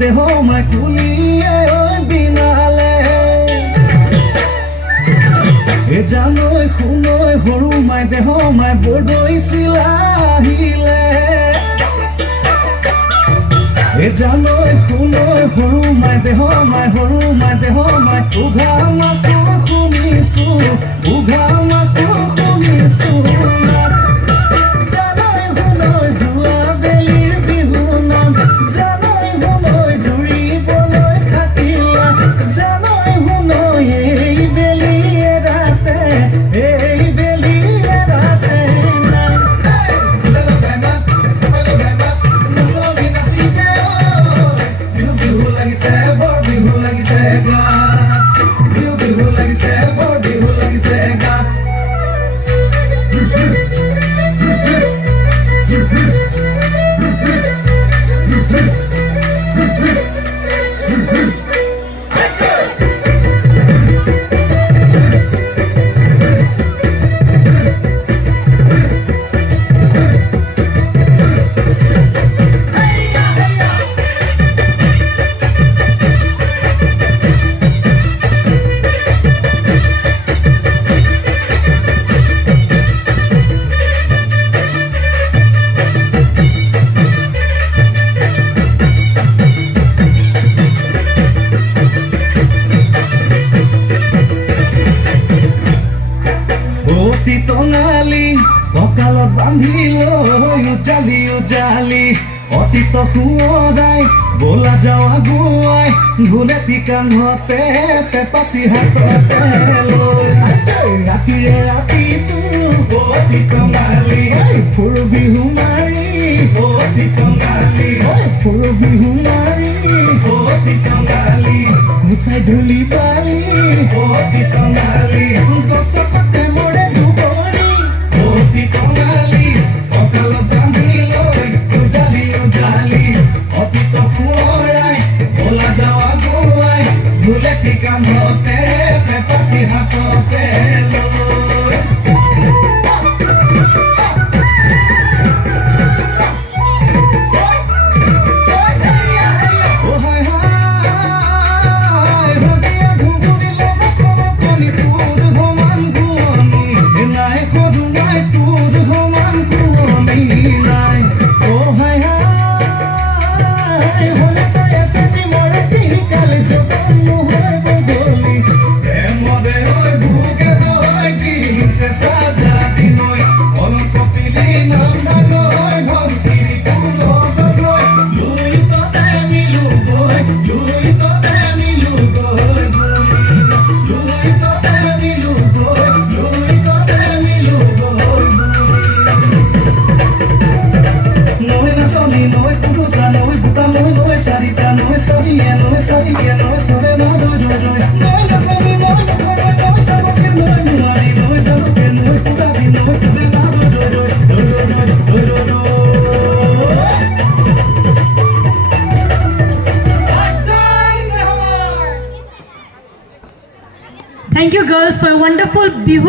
দেহ মাই কুলিয়ে ওই বিনালে এ জানৈ শুনৈ সৰু মাই দেহ মাই বৰদৈচিলা আহিলে এ জানৈ শুনৈ সৰু মাই দেহ মাই সৰু মাই দেহ মাই উঘা মাতো শুনিছো উঘা মাতো শুনিছো টঙালি কঁকালত বান্ধি লৈ উজালি উজালি অতীত সোঁৱৰাই বোলা যাওঁ আগুৱাই ধুলেটি কান্ধতে পেপাতি হাততে লৈ ৰাতিৰে ৰাতিটো অতি টঙালি ফুৰ বিহু মাৰি অতি টঙালি ফুৰ বিহু মাৰি অতি টঙালি গুচাই ধূলি পালি অতি টঙালি গছতে মৰে দুবৰি অতি টঙালি কঁকালত বান্ধি লৈ উজালি উজালি অতীত সোঁৱৰাই বোলা যাওঁ আগুৱাই ধুলেটি কান্ধতে পেপাতি হাততে লৈ Thank you girls for a wonderful Bihu